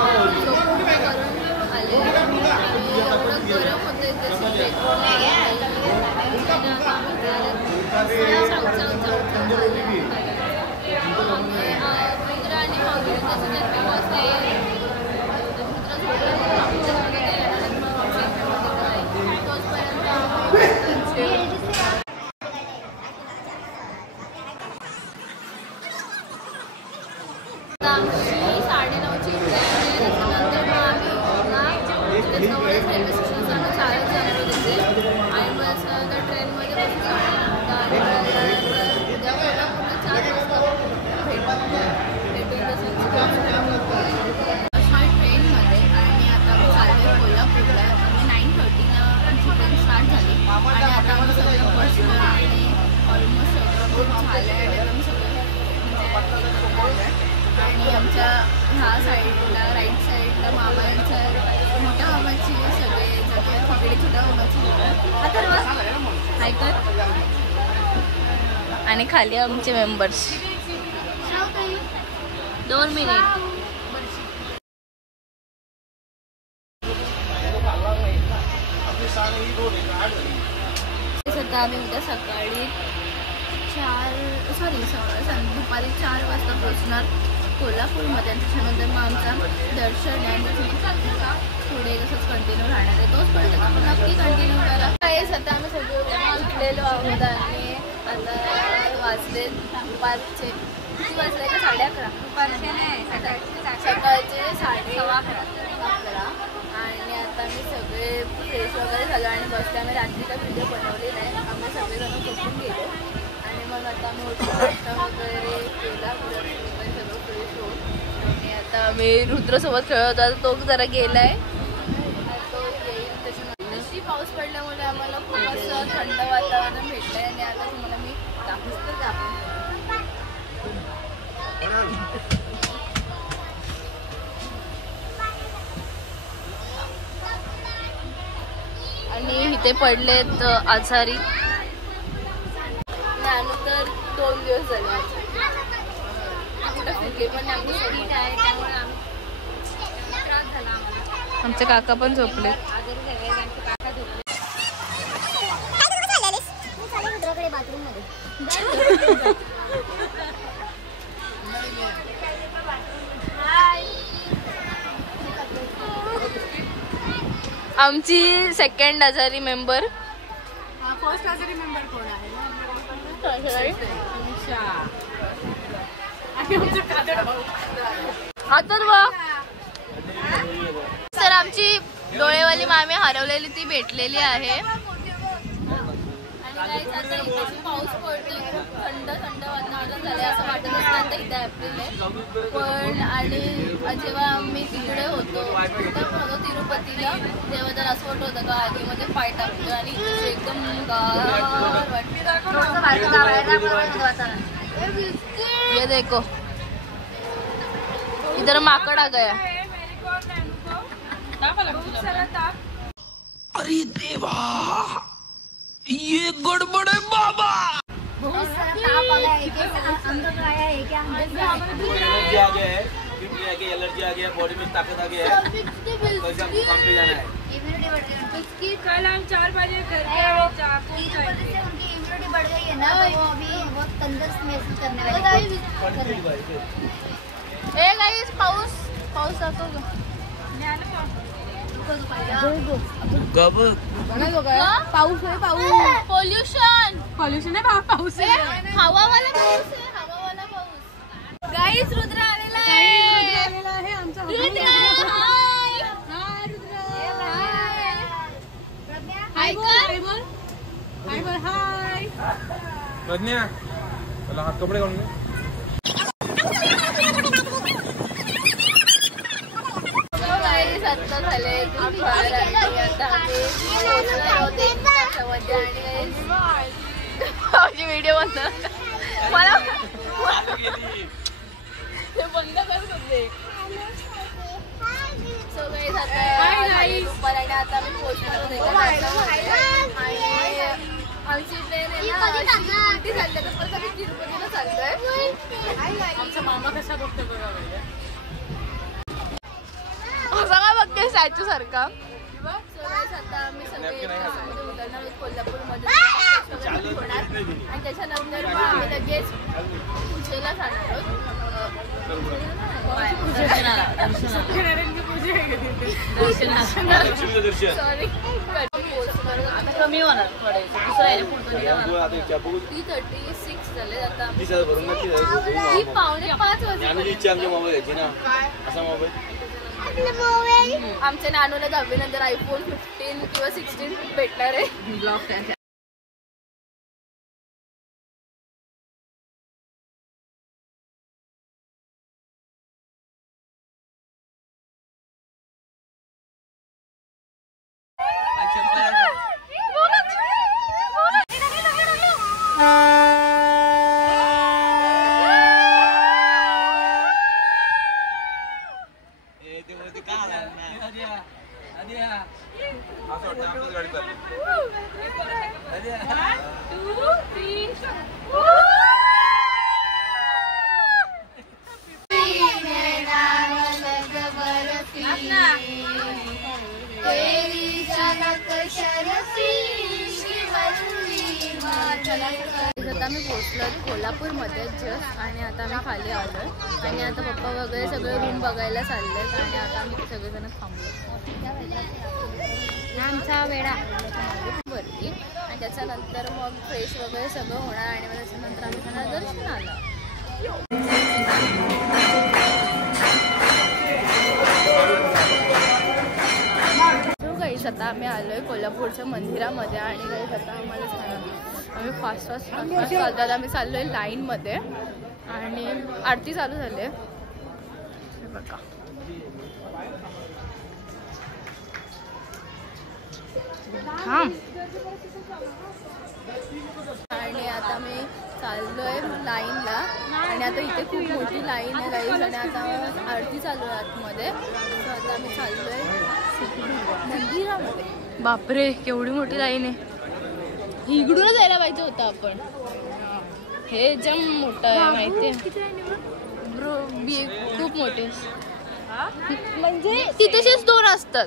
करून आले एवढं गरम होतं आणि आमच्या ह्या साईडला राईट साईडला मामांच्या मोठ्या मामाची सगळे तिकडे छोट्या मामाची ऐकत आणि खाली आमचे मेंबर्स 2 मिनिट आता आम्ही उद्या सकाळी दुपारी 4 वाजता पोहोचणार कोल्हापूरमध्ये. त्याच्यानंतर मग आमचा दर्शन आणि पुढे कसंच कंटिन्यू राहणार आहे. तोच पर्यंत आपण नक्की कंटिन्यू करा. काहीच आता आम्ही सगळे उठलेलो आहोत आणि आता वाजले दुपारचे किती वाजले का 11:30 दुपारचे नाही सकाळचे 11:15 आणि आता मी सगळे फ्रेश वगैरे झालो आणि बसले. आम्ही रात्रीचा व्हिडिओ बनवले नाही. आम्ही सगळेजण झोपून गेलो आणि मग आता आम्ही नाश्ता वगैरे केला वगैरे सगळं फ्रेश होऊन आणि आता आम्ही रुद्रसोबत खेळत होतो. आता तो जरा गेलाय तो येईल. त्याच्यानंतर पाऊस पडल्यामुळे आम्हाला खूप असं थंड वातावरण भेटलंय आणि आता तुम्हाला मी दाखवते आणि इथे पडलेत आजारी. ज्ञानू तर 2 दिवस झाले कुठं फिरले पण आमची शरीर आहे त्यामुळे त्रास झाला आम्हाला. आमचे काका पण झोपले. आमची सेकंड आजारी मेंबर. फर्स्ट आजारी मेंबर कोण आहे? तर आमची डोळेवाली मामी हरवलेली ती भेटलेली आहे. पाऊस पडतोय खूप थंड वातावरण झालंय असं वाटत असतं. आता इथे एप्रिल आहे पण आणि जेव्हा आम्ही तिकडे होतो तिरुपतीला तेव्हा तर असं वाटत होतं का आधीमध्ये पाय टाकतो आणि इथे एकदम गार वाटतं. ये देखो इधर माकड़ आ गया. अरे देवा ये गड़बड़ है बाबा. बहुत सारा ताप आ गया है क्या अंदर तो आया है क्या एलर्जी आ गया है क्योंकि एलर्जी आ गया बॉडी में ताकत आ गया है. कैसे हमको काम पे जाना है. इम्यूनिटी बढ़ गई बिस्किट कल हम 4 बजे घर पे उनकी इम्यूनिटी बढ़ गई है ना तो वो अभी बहुत तंदुरुस्त महसूस करने वाले. ए गाइस पाऊस जातो कब पाऊस आहे पोल्युशन आहे पाऊस आहे हवावाला पाऊस गाईस रुद्र आलेला आहे आमचा रुद्र हाय बोल हाय प्रज्ञा चला हात कपडे घालून घे. आता झाले आणि व्हिडिओ बंद मला बंद करत होते. सो गाईस आता दुपार आणि आता आम्ही पोहोचलो आमची ट्रेन आहे चालते कधी तिरुपतीला चाललोय. आमचा मामा कसा बघतो बघा स्टॅच्यू सारखा. आता आम्ही सगळे उतरणार आहोत कोल्हापूरमध्ये होणार आणि त्याच्यानंतर मग आम्ही लगेच पूजेला जाणार आहोत. सॉरी आता कमी होणार थोडे दुसरा 3:36 झाले आता. ही 4:45 वाजता. आमच्या नानूला 10वी नंतर iPhone 15 किंवा 16 भेटणार आहे. आता आम्ही पोहोचलो कोल्हापूरमध्ये जस्ट आणि आता आम्ही खाली आलोय आणि आता पप्पा वगैरे सगळे रूम बघायला चाललेत आणि आता आम्ही सगळेजण थांबलो आमचा वेळा वरती आणि त्याच्यानंतर मग फ्रेश वगैरे सगळं होणार आणि मग त्याच्यानंतर आम्ही त्यांना दर्शनाला. गाईस आता आम्ही आलोय कोल्हापूरच्या मंदिरामध्ये आणि गाईस आता आम्हाला आम्ही फास्ट चालतात. आम्ही चाललोय लाईनमध्ये आणि आरती चालू झाली आहे बघा. आणि आता मी चाललोय लाईनला आणि आता इथे खूप मोठी लाईन आहे गाईस आणि आता आरती चालू आहे आतमध्ये. आता आम्ही चाललोय मंदिरामध्ये. बापरे केवढी मोठी लाईन आहे. इकडूनच जायला पाहिजे होतं आपण. हे जम मोठं आहे माहितीये खूप मोठे म्हणजे तिथेच 2 असतात.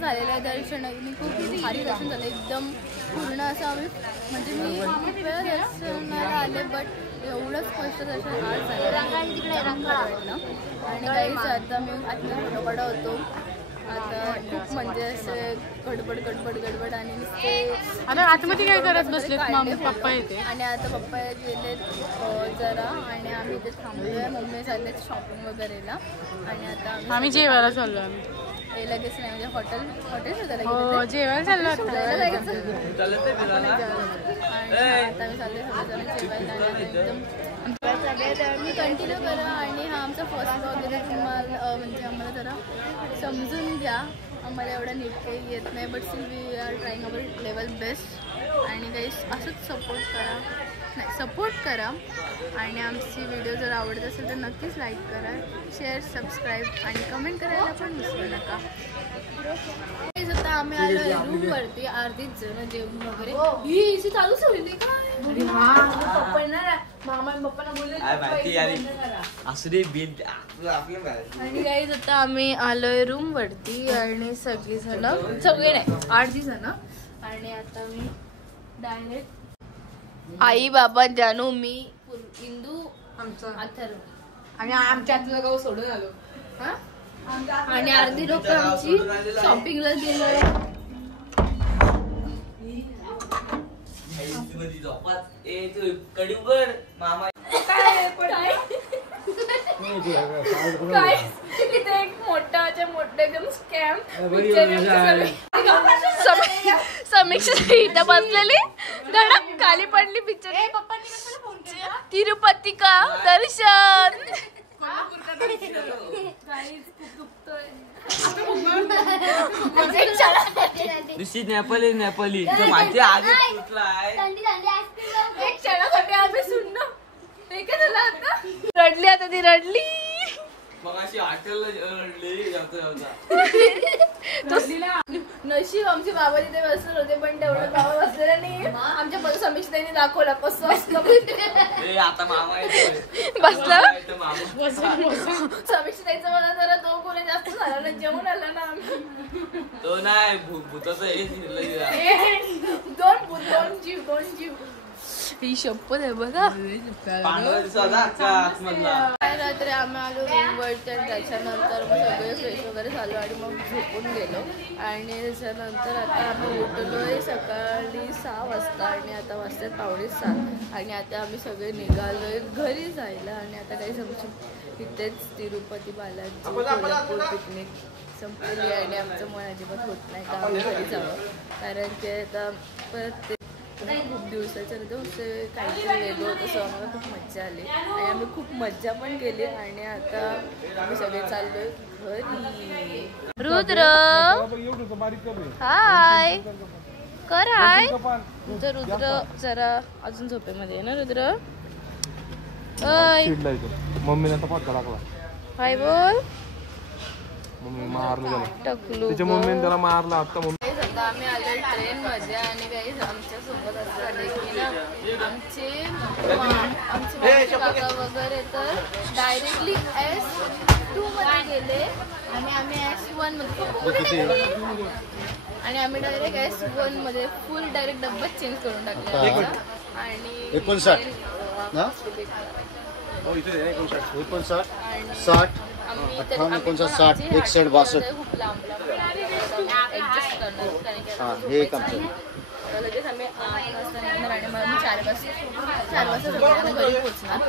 झालेलं आहे दर्शन. खूप भारी दर्शन झालं एकदम पूर्ण असं. आम्ही म्हणजे मी खूप वेळा दर्शनाला आले बट एवढंच स्पष्ट दर्शन आज झालं आणि काहीच. आता मी आतमध्ये फोटो काढत होतो. आता खूप म्हणजे असे गडबड आणि आता आतमध्ये काय करत बसले पप्पा येते आणि आता पप्पा गेले जरा आणि आम्ही इथे थांबलोय. मम्मी चालले शॉपिंग वगैरेला आणि आता आम्ही जेवायला चाललो. आम्ही लगेच नाही म्हणजे हॉटेल जेवायला चाललो आता मी चालले सगळेजण जेवायला एकदम मी कंटिन्यू करा. आणि हा आमचा फर्स्ट ब्लॉग आहे. तुम्हाला म्हणजे आम्हाला जरा समजून घ्या. आम्हाला एवढं नीट काही येत नाही but still we are trying our level best. आणि काही असंच सपोर्ट करा आणि आमची व्हिडिओ जर आवडत असेल तर नक्कीच लाईक करा, शेअर, सबस्क्राईब आणि कमेंट करायला पण विसरू नका. आता आम्ही आलो रूमवरती. अर्धीच जण जेवण वगैरे ही एसी चालूच होईल काय मामा पप्पांना बोलले. आणि गाईज आता आम्ही आलोय रूम वरती आणि सगळे नाही 8 जण. आणि आता मी डायरेक्ट आई बाबा जानू मी इंदू अथर्व आणि आमच्या आतलं गाव सोडून आलो. आणि अर्धी लोक आमची शॉपिंगला गेलो. कडी उघड मामा काय तिथे एक मोठं एकदम स्कॅम समीक्षा इथं बसलेली धडक खाली पडली पिक्चर. तिरुपती का दर्शन नेपाली माझी आधी एक क्षणासाठी आम्ही सुनलो. रडली आता ती रडली. मग अशी हॉटेलला नशीब आमचे बाबा तिथे बसले होते पण तेवढं बाबा बसलेला नाही. आमच्या समीक्षाने दाखवला कसं असतं आता मामा बसलं. समीक्षा द्यायचं मला जरा तो कोणी जास्त झाला ना जेवण आला ना आम्ही. तो नाही भूताचं हे दोन जीव ही शपथ आहे बघा. रात्री आम्ही आलो रूमवर. त्याच्यानंतर मग सगळे फ्रेश वगैरे झालो आणि मग झोपून गेलो. आणि त्याच्यानंतर आता आम्ही उठलोय सकाळी 6 वाजता आणि आता वाजतात 5:45. आणि आता आम्ही सगळे निघालोय घरी जायला. आणि आता काही समजून इथेच तिरुपती बालाजी कोल्हापूर पिकनिक संपलेली आणि आमचं मन अजिबात होत नाही का आम्ही घरी जावं. कारण की आता परत खूप दिवसाच्या नंतर काहीतरी वेगळं होतं. सो आम्हाला खूप मज्जा आली आणि आम्ही खूप मज्जा पण केली. आणि आता आम्ही सगळे चाललोय घरी. रुद्र हाय कर हाय. तुमचं रुद्र जरा अजून झोपेमध्ये आहे ना रुद्र. मम्मीने पाठवा लागला. हाय बोल. मम्मी मारलं टकलू त्याच्या मम्मीने त्याला मारला. आता आम्ही आलो ट्रेन मध्ये आणि काही आमच्या सोबत असं झाले की ना आमचे काका वगैरे तर डायरेक्टली S2 मध्ये गेले आणि आम्ही S1 मध्ये आणि आम्ही डायरेक्ट S1 मध्ये फुल डायरेक्ट डब्बा चेंज करून टाकला. आणि 59 लगेच आम्ही 8 वाजता निघणार आणि मग 4 वाजता घरी पोहोचणार.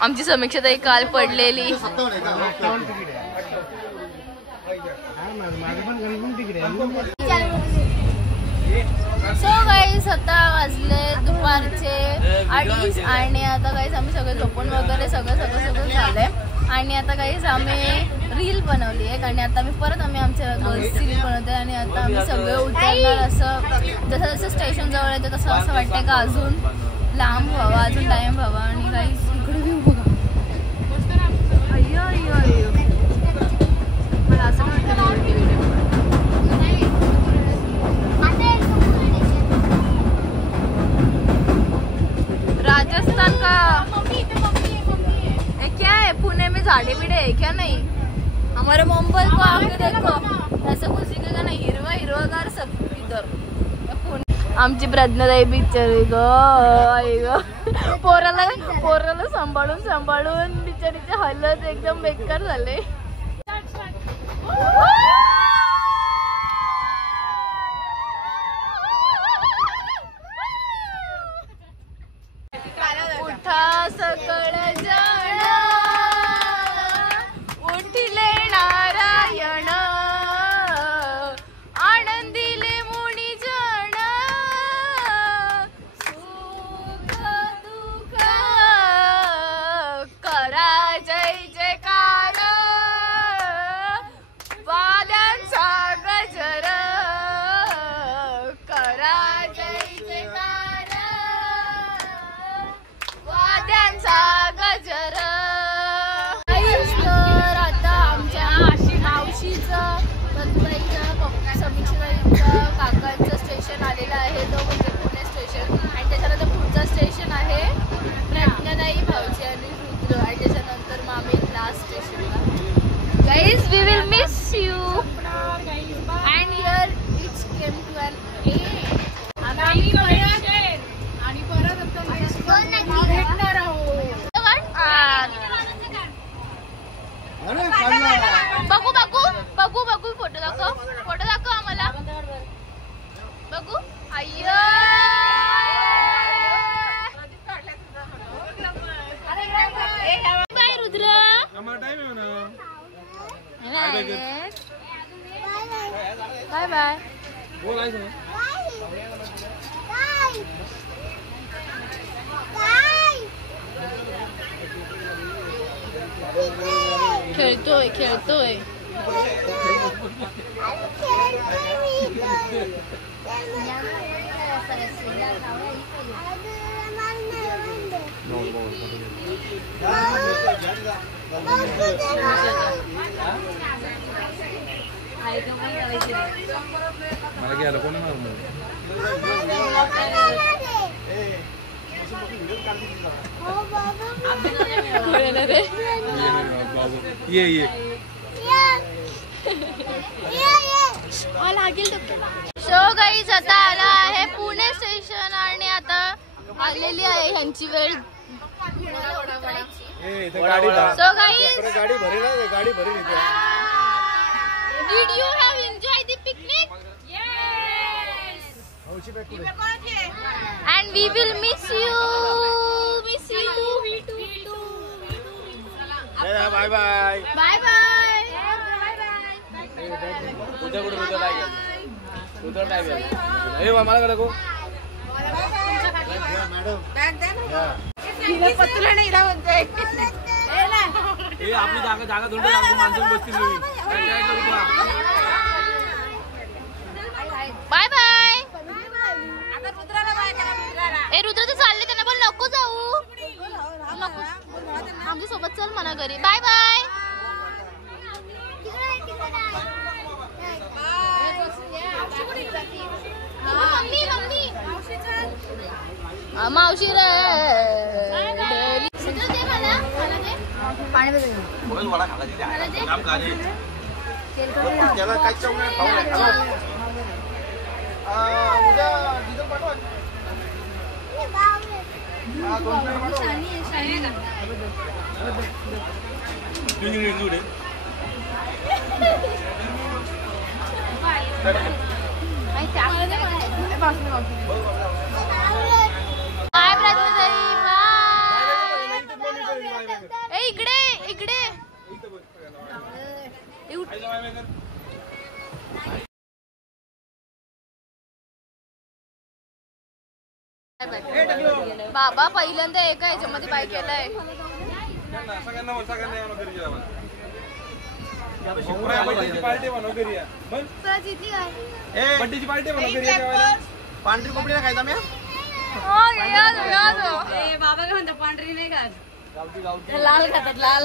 आमची समीक्षा ताई काल पडलेली. सो गाईस आता वाजले दुपारचे 2:30 आणि आता गाईस आम्ही सगळे झोपून वगैरे सगळं झालंय. आणि आता गाईस आम्ही रील बनवली आहे आणि आता आम्ही आमच्या गर्ल्सची रील बनवतोय. आणि आता आम्ही सगळे उतरणार. असं जसं स्टेशन जवळ येतं तसं असं वाटतंय का अजून लांब व्हावा, अजून टाइम व्हावा. आणि गाईस इकडे व्ह्यू बघा. अय्यो मला असं वाटतं राजस्थान का क्या है? पुणे में झाड़े बिड़े है क्या? नहीं. हमारे मुंबई को आके देखो ऐसा कुछ दिखेगा नहीं. हिरवागार सब इधर. आमची प्रज्ञाताई बिचारी ग पोराला सांभाळून बिचारीचे हालत एकदम बेकार झाले. उठा सकळ जाण उठिले नारायण आनंदिले मुनी जण सुख दुःख करा जय जयकार वाद्यांचा गजर करा जय जयकार वाद्यांचा गजर. तर आता आमच्या मावशीचं बंधुबाईचं समीक्षाबाईचं काकांचं स्टेशन आलेलं आहे. तो म्हणजे पुणे स्टेशन. आणि त्याच्यानंतर पुढचं स्टेशन आहे प्रज्ञाताई भाऊजी आणि रुद्र. आणि त्याच्यानंतर मग आम्ही लास्ट स्टेशनला. Guys we will miss you and here it's came to an end. आम्ही परत भेटणार आहोत. Bye bye. बोलायचं ना. खेळतोय खेळतोय. मला घ्यायला कोणी मारून ये ये सो गाईज आता आला आहे पुणे स्टेशन आणि आता आलेली आहे ह्यांची वेळ. सो गाईज गाडी भरेल आहे, गाडी भरेल इथे. Did you have enjoyed the picnic? And we will miss you. Miss you. Bye bye. Bye bye. उद्या कुठे उद्या नाही गेलं. उद्या नाही गेलं. ए मला का नको. ए आपली जागा धुंड लागून माणसं बसतील नवीन. Bye bye. ए रुद्र तू चालले त्यांना पण नको जाऊ. नको आमच्या सोबत चल म्हणा घरी. Bye bye. मम्मी मम्मी मावशी रे. पाणी वडा खाला तिथे काम खाले. त्याला काय चव नाही खाऊ. उद्या डिझेल पाठवा. बाय प्राजक्ताई. बाय. इकडे इकडे. बाबा पहिल्यांदा एका ह्याच्यामध्ये बाय केलाय. बड्डेची पार्टी बनव घरी. पांढरी कोंबडी नाही खायचा मी. बाबा काय म्हणतो पांढरी नाही खात. लाल खातात लाल.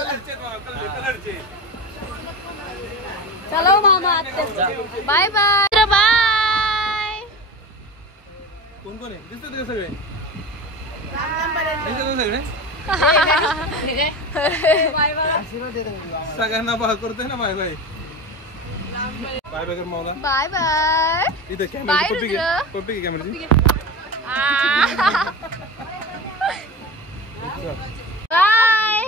चलो मामा. Bye bye. बाय. कोण कोण आहे दिसतात का सगळे. सगळे सगळ्यांना बाय करतोय ना. Bye bye. बाय बाय कर मावला. Bye bye. इथे bye camera Rudra. Copy camera. Bye.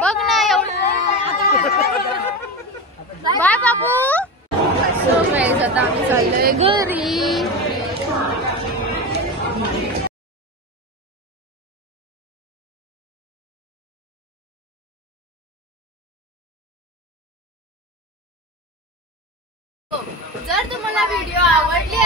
बघ ना एवढं. बाय बाबू. सो फ्रेंड्स आता आम्ही चाललोय घरी. जर तुम्हाला व्हिडिओ आवडली